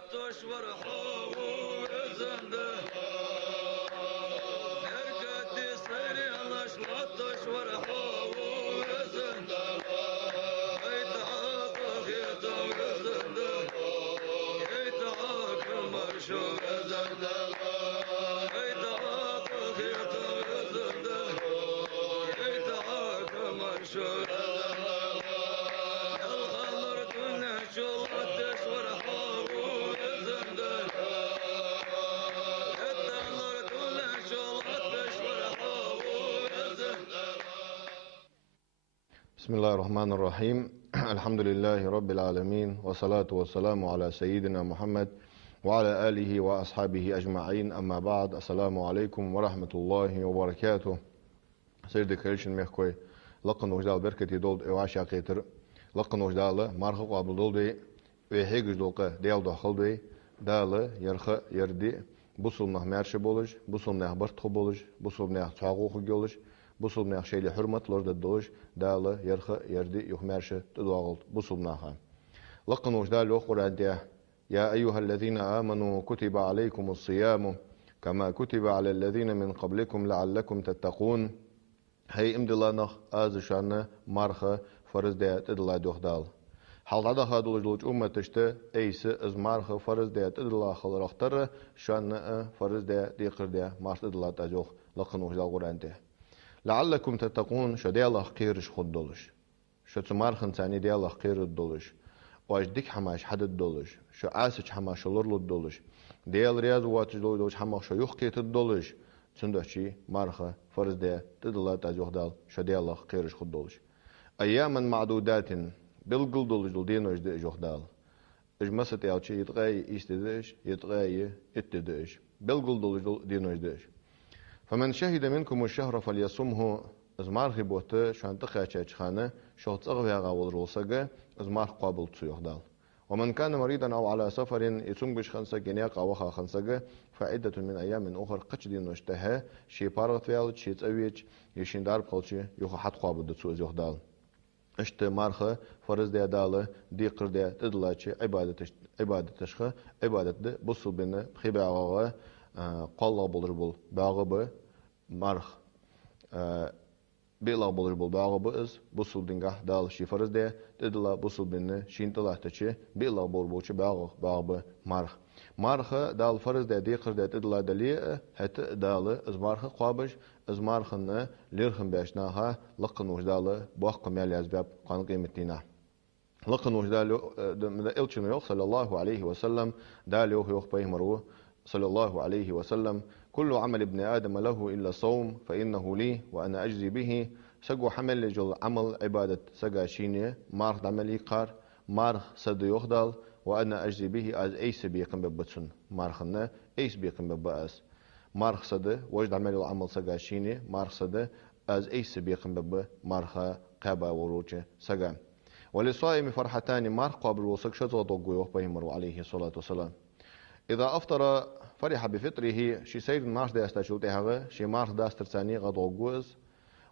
أشور حو زنده دركتي صيري الله شلط أشور حو زنده يتعاق خيطة زنده يتعاق مرشو زنده يتعاق خيطة زنده يتعاق مرشو بسم الله الرحمن الرحيم. الحمد لله رب العالمين، والصلاة والسلام على سيدنا محمد وعلى آله وأصحابه أجمعين. أما بعد، السلام عليكم ورحمة الله وبركاته. سيد كريشن ميخكوي لقن وجدال بركتي دولد إواشا قيتر لقن وجدال مارخ قابل دولدي ويهيجز دولقة ديال دخل دي دالة يرخ يردي بوصل نه مرش بولج بوصل نه برتخ بولج بوصل نه تعاقوخ جولج بوصل نه شيء حرمة لورد دولج دالة يرخ يردي يخمرش تدواغل بوصل ناها لقن وجدال لوخر يا أيها الذين آمنوا كتب عليكم الصيام كما كتب على الذين من قبلكم لعلكم تتقون. هي امدلا نخ از شان مارخه فرض ده تدلا دوخدال حال هذا هادول جلوج تشته ايس از مارخه فرض ده تدلا خلرختر شان فرض ده ديقر ده مارت تدلا تجوخ لقن وجدال قران ده لعلكم تتقون. شدي الله خيرش خد دولش شو مارخن ثاني دي الله خير الدولش واش ديك حماش حد الدولش شو اسج حماش لور الدولش ديال رياض وات دولش حماش شو يخكيت الدولش سندشي مارخه فرض ده تدلا تجوخ دال شدي الله خيرش خد دولش اياما معدودات بالقل دولش دينوش دي جوخ دال اجمست يالشي يتغاي يستدش يتغاي اتدش بالقل دولش دينوش دش فمن شهد منكم الشهر فليصمه. ازمار خبوته شان تخاچ خانه شو تصغ غاول روسغه ازمار قابل تسيخ دال. ومن كان مريضا او على سفر يتم بش خنسه جنيق او خنسه فعدة من ايام اخر قچ دين نشته شي بارغ فيال شي تسويج يشين دار قلشي يخ حد قابل دسو يخ دال. اشت مارخه فرض ده داله دي قرده تدلاچي عبادتش عبادت ده بوصل بين خباغه قال بولر بول باغبه مارخ بيلا بولر بول باغبه از بوصل دينغه دال شي فرض ده تدلا بوصل بين شين تلاتچي بيلا بول بوچ باغبه مارخ دال فرض ده دي قرده تدلا دلي هت دال از مارخ قابش از مارخن ليرخن باشناها لقن وجدال بوق مال اسباب قان قيمتنا لقن وجدال الچنو يوخ صلى الله عليه وسلم دال يوخ بيمرو صلى الله عليه وسلم كل عمل ابن آدم له إلا صوم فإنه لي وأنا أجزي به. سقو حمل جل عمل عبادة سقا شيني مارخ عملي قار مارخ سد يخدل وأنا أجزي به از أيس بيقن ببتسن مارخنا أيس بيقن ببأس مارخ سد وجد عمل عمل سقا شيني مارخ سد از أيس بيقن بب مارخ قابا وروجه سقا. وللصائم فرحتان مارخ قابل وسق شزو دوغو يخبهمر عليه الصلاة والسلام. إذا أفطر فرح بفطره شي سيد مارش دا استشوتها شي مارش دا استرساني غدوغوز.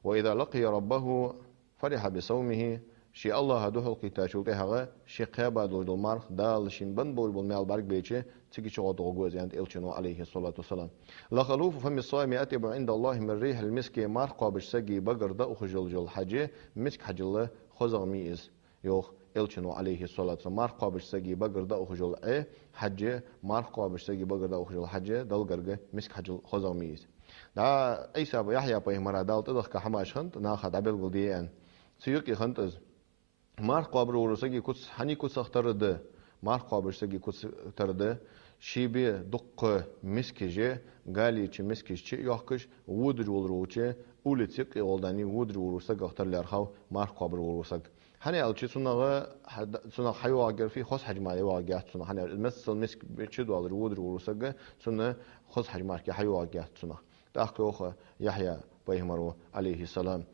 وإذا لقي ربه فرح بصومه شي الله هدوه القيتاشوتها شي قابا دول مارخ دال شين بنبول بالمال بارك بيتشي تيجي شو غدوغوز يعني إلشنو عليه الصلاة والسلام. لخلوف فم الصائم أتب عند الله من ريح المسك مارخ قابش سقي بقر دا أخجل جل حجي مسك حج الله خزغ ميز يوخ إلشنو عليه الصلاة والسلام. مارخ قابش سقي بقر دا أخجل حج مارخ قابش سقي بقر دا أخجل حج دل قرقه مسك حجل خزغ ميز. دا عيسى يحيى بيهمرا دال تدخ كحماش خنت ناخد عبل قلديان سيوكي خنت از مارخ قابر ورسقي كوتس حني كوتس اخترد مارخ قابش سقي كوتس اخترد شيبي دق مسكجي قالي تشي مسكج تشي يحكش ودر ولروچه اولتيق يولداني ودر ورسق اختر لارخاو مارخ قابر ورسق حني الچي سنغ حيوا اگر في خص حجم عليه واقع سنغ حني المثل مسك بتشد ودر ورسق سنغ خص حجم عليه حيوا واقع سنغ تاخ يحيى بيهمرو عليه السلام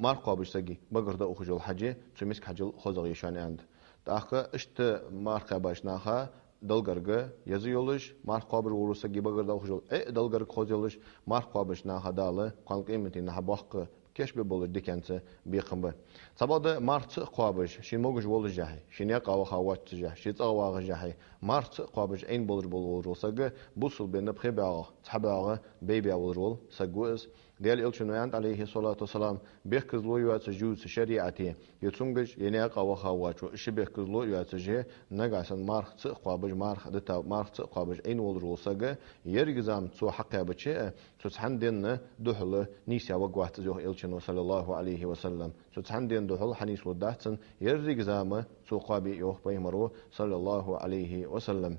مارخ قابش سقي بقر دا اخجل الحجي تمسك حجل خزغ يشان عند تاخ اشت مارخ باشناخا دلغرغ يزيولش مارخ قابر ورسقي بقر دا اخجل دلغرغ خزيولش مارخ قابش ناخا داله قان قيمتي نها بخ كيش ببولج ديكنس بيقم سباد مارت قابج شين موجج ول جاهي شين يقا وخوات جاه شيت أواغ جاهي مارت قابج أين بولج بولج سجى بوصل بين بخباغ تحباغ بيبي أول سجوز ديال إلشنويان عليه الصلاة والسلام بيحكز لو يواتسجوز شريعتي يتسونجج ينيقا وخواتشو إيش بيحكز لو يواتسجي نجاسن مارخ تقابج مارخ دتا مارخ تقابج أين ول سجى يرجزام تسو حقا بتشي تسحندن دحل نيسيا وقوات زوه إلشنو صلى الله عليه وسلم تسحندن دحل حنيس وداتن يرجزام تسو قابي يوه بيمرو صلى الله عليه وسلم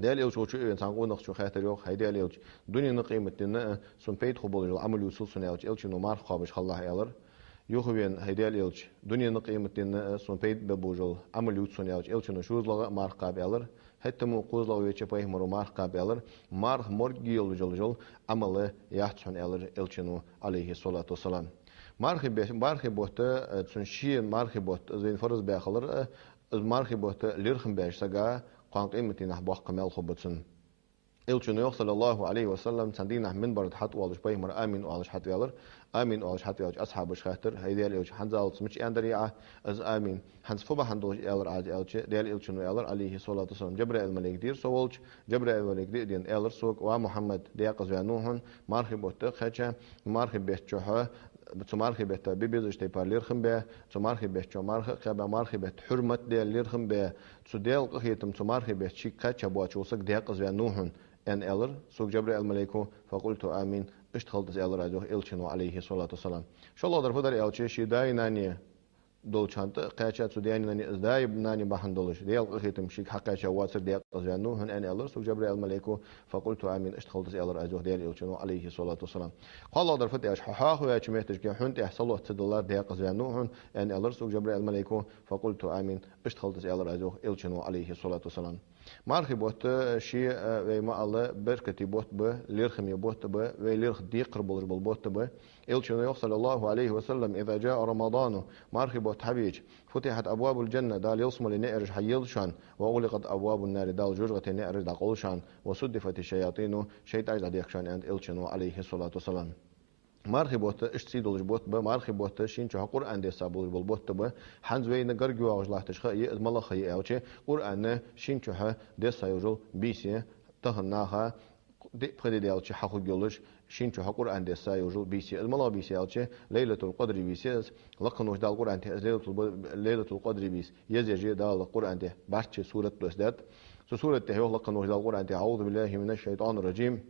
دال يوش وشو إنسان قو نقش خاطر يوخ هيدا يوش دنيا نقيمة دنا سون بيت خبول العمل يوصل سنة يوش إلش إنه مار خابش خلاه يالر يوخوين هيدا يوش دنيا نقيمة دنا سون بيت ببوجل عمل يوصل سنة يوش إلش إنه شوز لغة مار قاب يالر حتى مو قوز لو يتش بيه مرو مار قاب يالر مار مرجيل جل عمله يحتشون يالر إلش إنه عليه الصلاة والسلام مارخي بوت تنشين مارخي بوت زين فرز بيخلر مارخي بوت ليرخم بيش سجا قان قيمتي نحبوح كمال خبتسن إلشنو صلى الله عليه وسلم تندينا من برد حط والش بيه مر آمين والش حط يالر آمين والش حط يالش أصحاب خاطر هيدا الإلش حنزال سمش أندريعة از آمين حنز فبا حندوش يالر عاد إلش ديال إلشنو يالر عليه الصلاة والسلام جبرائيل الملك دير سوالش جبرائيل الملك دين يالر سوق ومحمد دياقز وانوهن مارخي بوت خاتشا مارخي بيتشوها تمارخي بيت بيبيزش تيبار ليرخم به تمارخي بيت تمارخ قبا مارخي بيت حرمت ديال ليرخم به تديل قخيتم تمارخي بيت شي كاتشا بواتشوسك دياقز وانوهن ان إلر سوق جبرائيل الملك فقلت آمين اشتغلت إلر أجوه إلشنو عليه الصلاة والسلام شاء الله درفدر إلشي شي داي ناني دول شانت قاچا تسوديان ناني ازداي بناني باحن دولش ديال قخيتم شيك حقا شواتر ديال قزانو هن ان الله سوق جبرائيل الملائكه فقلت امين اشتغلت الر ازوه ديال يلشنو عليه الصلاه والسلام قال الله درفت اش حاخ ويا چمهتش كي حنت يحصلوا تدولار ديال قزانو هن ان الله سوق جبرائيل الملائكه فقلت امين اشتغلت الر ازوه يلشنو عليه الصلاه والسلام مارخي بوت شي ما الله بركتي بوت ب ليرخم بوت ب ويليرخ ديقر بوت ب إلشنو صلى الله عليه وسلم إذا جاء رمضان مارخي بوت حبيج فتحت أبواب الجنة دال يصم لنأرج حيلشان وأغلقت أبواب النار دال جرغة نأرج دقولشان وصدفت الشياطين شيطان ديكشان عند إلشنو عليه الصلاة والسلام مارخي بوت اشتسيدولج بوت ب مارخي بوت شينچو قرآن دي سابول بوت ب حنزوين غرغوا واجلاحتش خي ملا خي اوچه قرآن شينچو ها دي سايرول بيسي تهناها دي بريدي اوچه حقو جولج شينچو قرآن دي سايرول بيسي الملا بيسي اوچه ليلة القدر بيسي لقنوش دال قرآن تي ليلة القدر بيس يزيجي دال القرآن دي بارچه سورة دوسدات سورة تي لقنوش دال قرآن تي اعوذ بالله من الشيطان الرجيم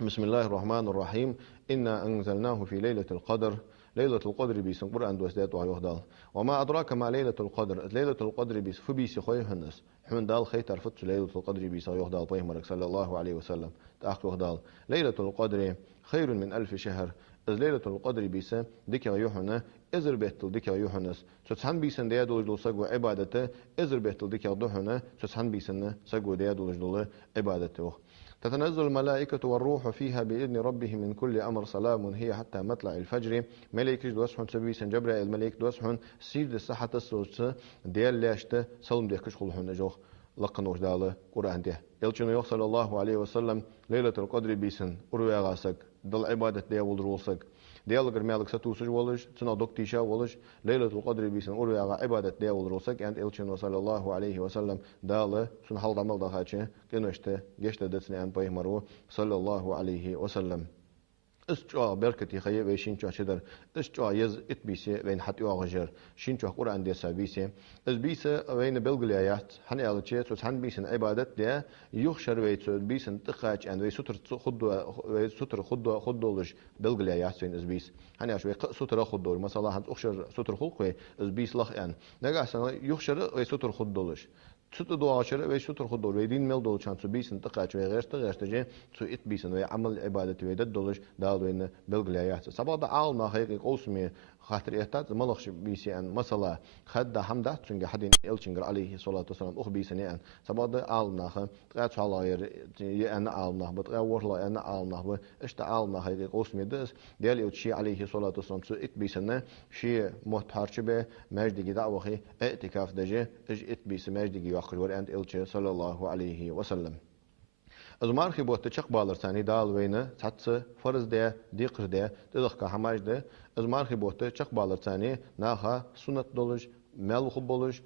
بسم الله الرحمن الرحيم إنا أنزلناه في ليلة القدر ليلة القدر بيس قرآن دوسدات ويهدال وما أدراك ما ليلة القدر ليلة القدر بيس فبيس خوي هنس حون دال خي تعرفت ليلة القدر بيس يهدال بيهمرك صلى الله عليه وسلم تأخذ يهدال ليلة القدر خير من 1000 شهر إذ ليلة القدر بيس ديك يوحنا إزر بيتل ديك يوحنس تسحن بيسن ديادو لجدو سقو عبادته إزر بيتل ديك يوحنا تسحن بيسن سقو ديادو لجدو عبادته تتنزل الملائكة والروح فيها بإذن ربهم من كل أمر سلام هي حتى مطلع الفجر ملائكة دوسحن سبيسن جبرائيل الملائكة دوسحن سيد الصحة السوس ديال لاشته سلم ديكش خلحن جوخ لقنوش دالة قرآن ده يلچنو صلى الله عليه وسلم ليلة القدر بيسن أروي غاسك دل عبادة ديال دروسك ديال غرمالك ستوسج ولش تنا دوكتيشا ولش ليلة القدر بيسن أروي عبادة ديال دروسك عند يلچنو صلى الله عليه وسلم دالة سن حال دمل دخاتشه كنوشته جشته دتني عن بيمرو صلى الله عليه وسلم اسجوا بركتي خيه وشين جوا شدر اسجوا يز اتبيسه وين حتى غجر شين جوا قران دي سبيسه از بيسه وين بلغليات حني الچه تو حن بيسن عبادت دي يخشر ويت بيسن تخاج اند وي ستر خدولش بلغليات وين از بيس حني شوي ستر خدول مثلا حن اخشر ستر خلق از بيس لخ ان نغا يخشر وي ستر خدولش ستر دو عشرة وي ستر خدول ويدين مل دول شان بيسن تخاج وي غيرت جي تو ات بيسن وي عمل عبادت وي ددولش دالوين بلغليات سبب عالنا حقيقي قوسمي خاطر احتاج ملخش بيسي ان مثلا خد حمدا چونگه حدين الچنگر عليه الصلاه والسلام اخ بيسني ان سبب عالنا خ قاچ حلاير ان عالنا بتغ ورلا ان عالنا اشت عالنا حقيقي قوسمي دس ديال يوتشي عليه الصلاه والسلام سو ات بيسن شي محتارچبه مجدي دعوه اعتكاف دجه اج ات بيس مجدي ياخر ور اند الچ صلى الله عليه وسلم از مارخي بوت چق بالر ثاني دال وينه تاتس فرض ده ديقر ده دلخ حماج ده از مارخی بوته چق بالر ثاني ناها سنت دولش مال خوب بولش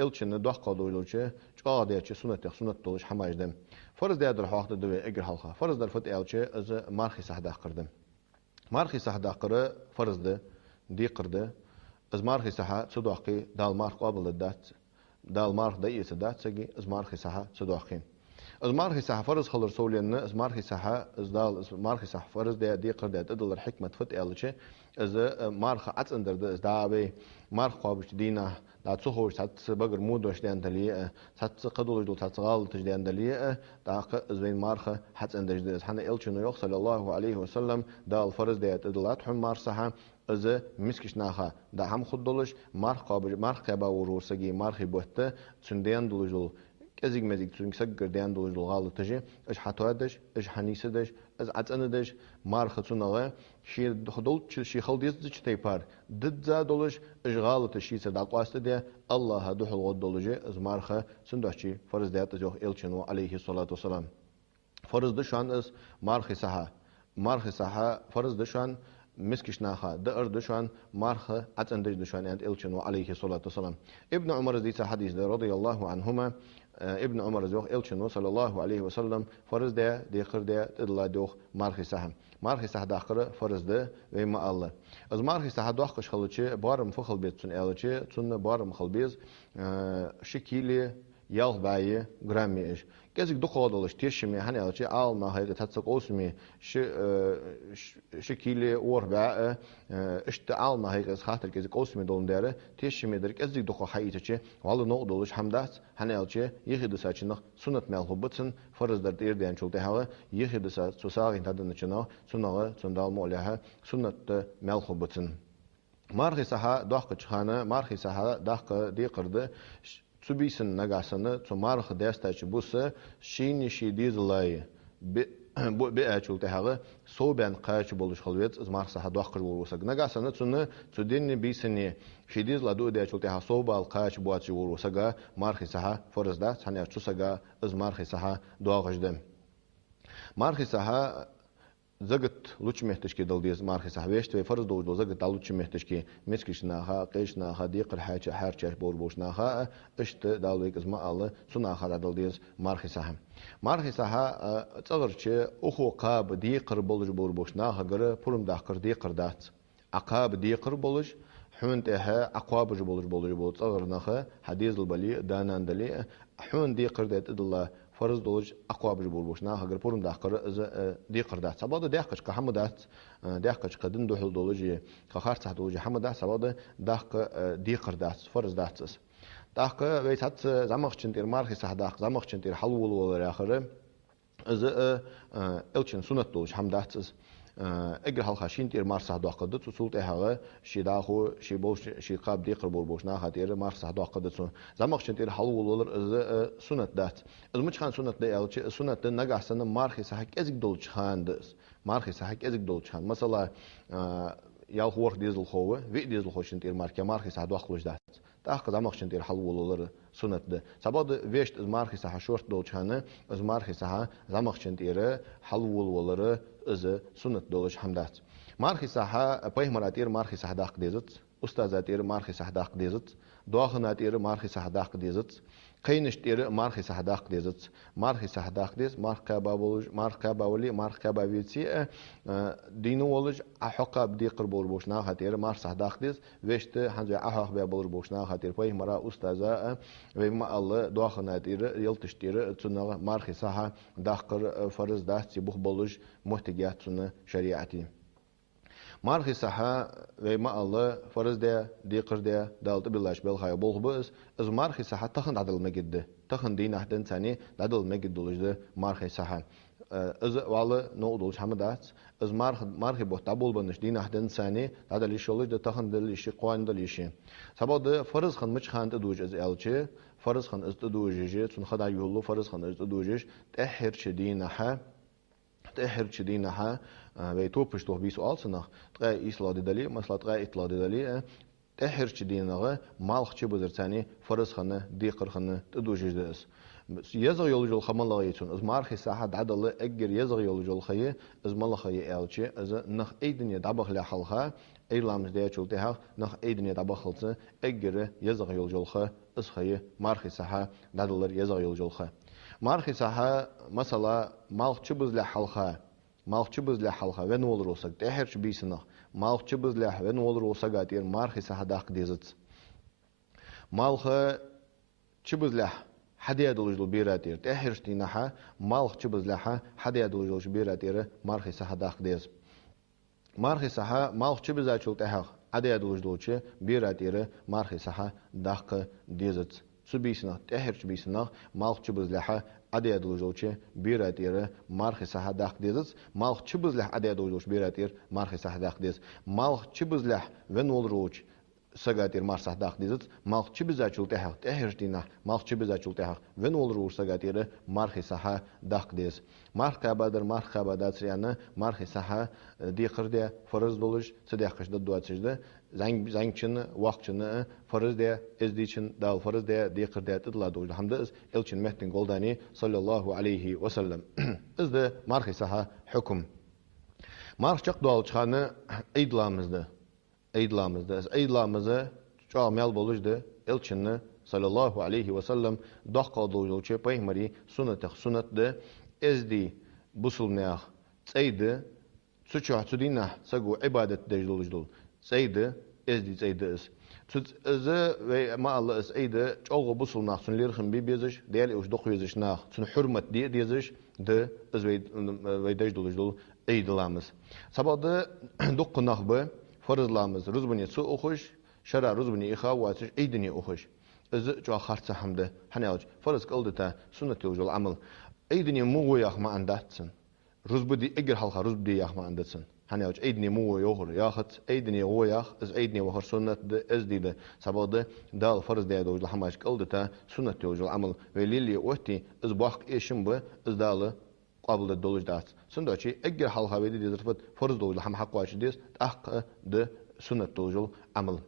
الچن دوخ قادولوچه چقادر چه سنت دولش حماجدم فرض ده در حق ده اگر حلقه فرض در فت الچه از مارخی سحدا قردم مارخی سحدا قره فرض ده دي قرده از مارخی سحا صداقي دال مارخ قابل دات دال مارخ ده يسدات سجي از مارخی سحا صداقين از مارخی سحا فرض خلر سولين از مارخی سحا از دال از مارخی سحا فرض ده دي قرده تدل الحكمة فت الچه از مارخ عت اندر ده از دابي مارخ قابش دينا دا تصوش تات بقر مودوش دي اندليه تات قدولش دول تات غالتش دي اندليه دا زين مارخ حت اندر ده حنا الچنو يخ صلى الله عليه وسلم دا الفرض ده تدلات حم مارسها از مسكش ناخا دا هم خود دولش مارخ قابش مارخ كبا ورورسگي مارخي بوته تسنديان دولجول كزيك مزيك تسونك سجر ديان دولجول غالتجي اش حتوادش اش حنيسدش از عتندش مارخ تسونغه شي دخدول شي خلديز تيبار ضد زادولش اشغال تشي صدا قاست ده الله دخل غدولجي از مارخه سندوشي فرض ده تجو الچنو عليه الصلاه والسلام فرض ده شان از مارخ صحه فرض ده شان مسكش ناخا ده ارد شان مارخه عتندج دشان انت الچنو عليه الصلاه والسلام ابن عمر دي حديث ده رضي الله عنهما ابن عمر زوخ الچنو صلى الله عليه وسلم فرض ده دي خرده الله دوخ مارخ صحه مارخي سح داخره فرض ده وما الله از مارخي سح داخش خلچه بارم فخل بيتون الچه تون بارم خلبيز شكيلي يال باي غرامي ايش كازك دخول دولش تيشمي هني الچه آل ما هيك تاتسق اوسمي شكيلي اور با اشت آل ما هيك خاطر كازك اوسمي دولن داره تيشمي در كازك دخول حيتچه والله نو دولش حمدات هني الچه يخيد ساچنخ سنت مال هوبتن فرض در دير ديان چولته هوا يخيد سا سوساغين تدن چنا سنغه سندال مولها سنت مال هوبتن مارخي سها داخ چخانه مارخي سها داخ دي قرده تبيسن نجاسنا تمارخ دستاش بوسه شين شي ديزلاي بو بيأچول تهاغه صوبان قاچ بولش خلويت از مارخ سها داخ ورسق نجاسنا تسنه تدين بيسني شي ديزلا دو ديأچول تها صوبال قاچ بواتش ورسقا مارخ سها فرز ده ثانيه تسقا از مارخ سها داغجدم مارخ سها زغت لوچ مهتشكي دلديز مارخي صحويشت و فرض دو زغت لوچ مهتشكي مسكشناها قيشناها ديقر حاجه حرچش بوربوشناها اشت دالويك ازما الله سناها دلديز مارخي صحم مارخي صحا صغرچه اوخو قاب ديقر بولج بوربوشناها غره پرم داقر ديقر دات عقاب ديقر بولج حونتها عقاب بولج بول صغرناها حديث البلي داناندلي حون ديقر دات الله فرض دولج أقوى بجبور بوشنا هجر بورم داخل إز دي قردات سباد داخل كحمدات داخل قدن دخل دولج كخارج تحت دولج حمدات سباد داخل دي قردات فرض داتس داخل بيتات زمخ چنتير مارخي صح داخل زمخ چنتير حلول ولا آخره إز إلشن سنة دولج حمداتس اگر حال خشين تير مار صح داخل دت وصلت هذا شي داخل شي بوش شي قاب دي قربور بوشنا خاطر مار صح داخل دت زمخ چنتير حلول ولا إز سنة دات المش خان سنة ده أو سنة نجح سنة مارخي صحك أزيك دولش خان دس مارخي صحك أزيك دولش خان مثلا يال خور ديزل خوه في ديزل خوش انتير مارخي صح داخلش دات تأخذ زمخ انتير حلول ولا سنة ده سباد ويشت از مارخي صح شورت دولش خانه از مارخي صح زمخ انتير حلول ولا از سنة دولش حمدات مارخي صح باي مراتير مارخي صح داق ديزت أستاذاتير مارخي صح داق ديزت داخناتير مارخي صح داق ديزت قينش تير مارخي صح داق ديزت مارخي صح داق ديز مارخ كابولج مارخ كابولي مارخ كابويتسي دينو ولج أحقا بدي قربول بوشنا خاطر مارخ صح داق ديز ويشت حنجا أحق بيبول بوشنا خاطر باي مرا أستاذة وما الله داخناتير يلتشتير تسنغ مارخي صح داقر فرز داست سيبوخ بولج محتاجات سنة شريعتي مارخي صحة وما الله فرز ده ديقر ده دالت بالله بالخير بولبس از مارخي صحة تخن عدل مجد تخن دين أحدن ثاني عدل مجد دولج ده مارخي صحة از والله نو دولج حمدات از مارخي بوتابول بنش دين أحدن ثاني عدل يشولج ده تخن دل يشي قوان دل يشي سبب ده فرز خن مش خان تدوج از ألشة فرز خن از تدوجج تون خدا يهولو فرز خن از تدوجج تأخر شدينها تأخر شدينها بيتوبش تو بي سؤال سنخ تغاي إسلادي دلي مثلا تغاي إطلادي دلي تأخر شدينها مالخ چه بزرتاني فرز خنه ديقر خنه تدوجج داس يزغ يولجل خمال لغيتون از مارخي ساحة عدل اجر يزغ يولجل خيه از مال خيه الچه از نخ ايدن يدعبخ لحلها eylamiz diye çulteha nah eydine da bakılsa eggere yazık yol jolha ısxayı marxi saha dadılır yazık yol jolha marxi saha mesela malçı bizle halha ve ne olur olsak de her şey bisina malçı bizle ve ne olur olsa gatir marxi saha daq dezit malha çibizle hadiye dolujul biratir de her şey naha malx çibizle hadiye dolujul biratir marxi saha daq dez marxi saha malx çibizle çulteha hadiye dolujul biratir marxi saha daq dezit Subisna, tehir bisna, malch chibuzleha, adia dolujoche, biratire, marche sahadak dezes, malch chibuzleh adia doloj biratir, marche sahadak dez, malch chibuzleh, wenn wolroch, sagatir mar sahadak dezes, malch chibuzachul tehir, tehirtina, malch chibuzachul tehir, wenn wolroch sagatire, marche sahadak dez. March kabadat sriana, marche saha, diqirde, farz doloj, sedekashda duatsijde, زنگچن وقتچن فرض ده ازدیچن دال فرض ده دیقر ده تطلع دوج الحمد از الچن مهتن قلداني صلى الله عليه وسلم از ده مارخي سها حكم مارخ چق دوال چخانه ايدلامزده از ايدلامزده چا مال بولوج ده الچن صلى الله عليه وسلم دقا دوجلچه پیغمبري سنت ده ازدي بوسلناخ تسيده سچو حسدينه سگو عبادت دجلوجدل سيدة إزدي سيدة إس تز و ما الله إس أيدة أوغو بوصل ناخ سن ليرخن بي بيزش ديالي أوش دق بيزش ناخ سن حرمة ديزش ده إز ويداش دولش دول أيدة لامس سبا ده دق ناخ به فرز لامس رزبني سو أخش شرع رزبني إخا واتش أيدني أخش إز جو خارت حمده هنيالج فرز قلدتا سنة الجول عمل أيدني مو ياخ ما عنداتسن رزبدي أجر حلقة رزبدي ياخ ما عنداتسن هنيالج أيدني مو يوهر ياخد أيدني هو ياخ إز أيدني وهر سنة إز دي ده سبا ده دال فرز ده دوج لحماش قلدتا سنة الجول عمل وليلي وقتي إز باق إيشم به إز دال قبل الدولج دات سندوشي أجر حلقة بدي دي زرفت فرز دوج لحم حق واش ديس أحق ده سنة الجول عمل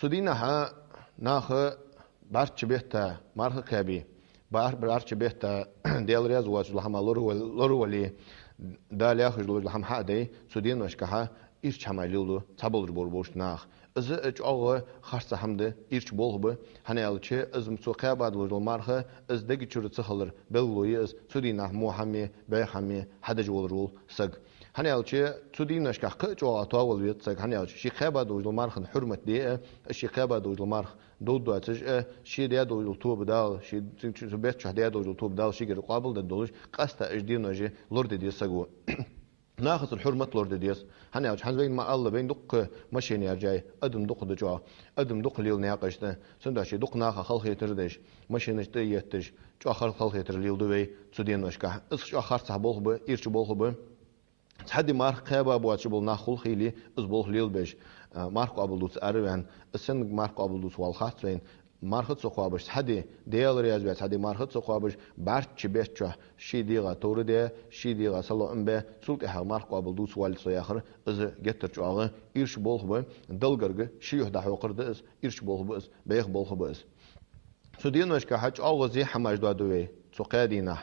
سدينها ناخ بارش بيتا مارخ كابي بارش بيتا ديال رياض واش لحم لورولي دال ياخذ لحم حادي سدين وشكها إيش حماليلو تابل بوربوش ناخ از اج آقا خرص همده ایرچ بولغبه هنیالچه از مسوقه بعد لوجل مارخه از دگی چور تخلر بلوی از تودی نه موهمی بیهمی حدج ولرول سگ هنیالچه تودی نشکه قچ و عطاول ویت سگ هنیالچه شیخه بعد لوجل مارخن حرمت دیه شیخه بعد لوجل مارخ دو اتش شی دیا دوجل تو بدال شی بیت شه دیا دوجل تو بدال شی گر قابل دولش قسته اجدی نجی لورد دی سگو ناخذ الحرمة لورد ديس هني أوج حنزين ما الله بين دق مشين يرجع أدم دق دجوا أدم دق ليل ناقشته سنداشي دق ناخ خلق يتردش مشين يتش جو خلق يتر ليل دوي تدين وشكه إس جو آخر صحبه به إيرش بوله به حد مارك خيبة بواتش بول ناخل خيلي إس بوله ليل بيش مارك أبو دوس أروان السن مارك أبو دوس والخاتين مارخت سخوابش حدي ديال رياض بيت حدي مارخت سخوابش بارتش بيتشه شي ديغا تورده شي ديغا سلو امبه سلط احا مارخ قابل دوس وال سياخر از گتر چاغه ایرش بولخ به دلگرگه شي يهدا حقرده از ایرش بولخ به از بيخ بولخ به از سو دينوش که حج آغا زي حماج دادوي سو قادينه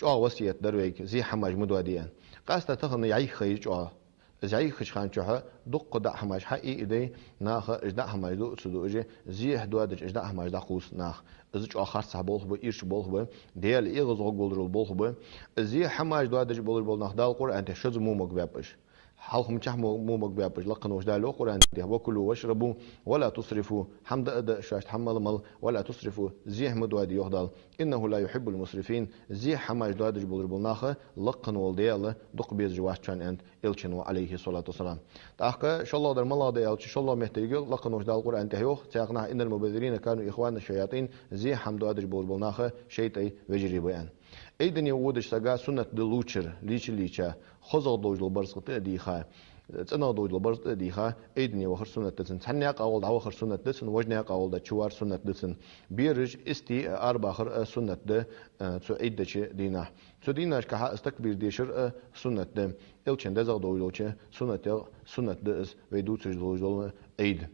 چاغ وصيت درويك زي حماج مدوديان قاستا تخن يعي خي چاغ زي خشخان چها دق دا حماج حقي ايدي ناخ اجدا حماج دو سدو اجي زي دودج اجدا حماج دا خوس ناخ ازج اخر صحبول به ايرش بول به ديال ايغز غولرول بول به زي حماج دودج بول ناخ دال قران ته شز مو مغبابش حلق مچح مو مغبابش لقن وش دال قران ته وكلوا واشربوا ولا تصرفوا حمد اد شاش حمل مل ولا تصرفوا زي حمد وادي يهدال انه لا يحب المسرفين زي حماج دودج بول ناخ لقن ول ديال دق بيز جواشان اند الچن عليه الصلاه والسلام تاخ شالله در ملا ديال شالله محتاج لقن وش دال قران ته يوخ تاقنا ان المبذرين كانوا اخوان الشياطين زي حمد دودج بول ناخ شيطي وجري بيان ايدني ودش سغا سنت دلوچر ليچا خزق دوجل برسقت ديخا تنا دوجل برسقت ديخا ايدني وخر سنت دسن تنيا قاول دعوه خر سنت دسن وجنيا قاول دا چوار سنت دسن بيرج استي اربع خر سنت د تو ايدچ دينا تو ديناش كها استكبير ديشر سنت د الچن دزق دوجلوچ سنت دس ويدو تجلوجل ايد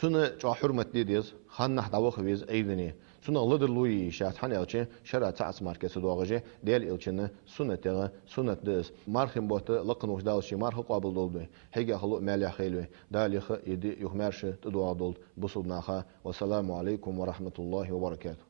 سنه چا حرمت ديديز خان نح دعوه خويز ايدني سنة الله دلوي شات حن يلشين شرع تعس ماركس دواغجي ديال يلشين سنة تغ سنة دس مارخم بوت لقن وش دال شي مارخ قابل دولدوي هيجا خلو مالي خيلوي داليخ يدي يخمرش تدوا دولد بصدناخا والسلام عليكم ورحمة الله وبركاته.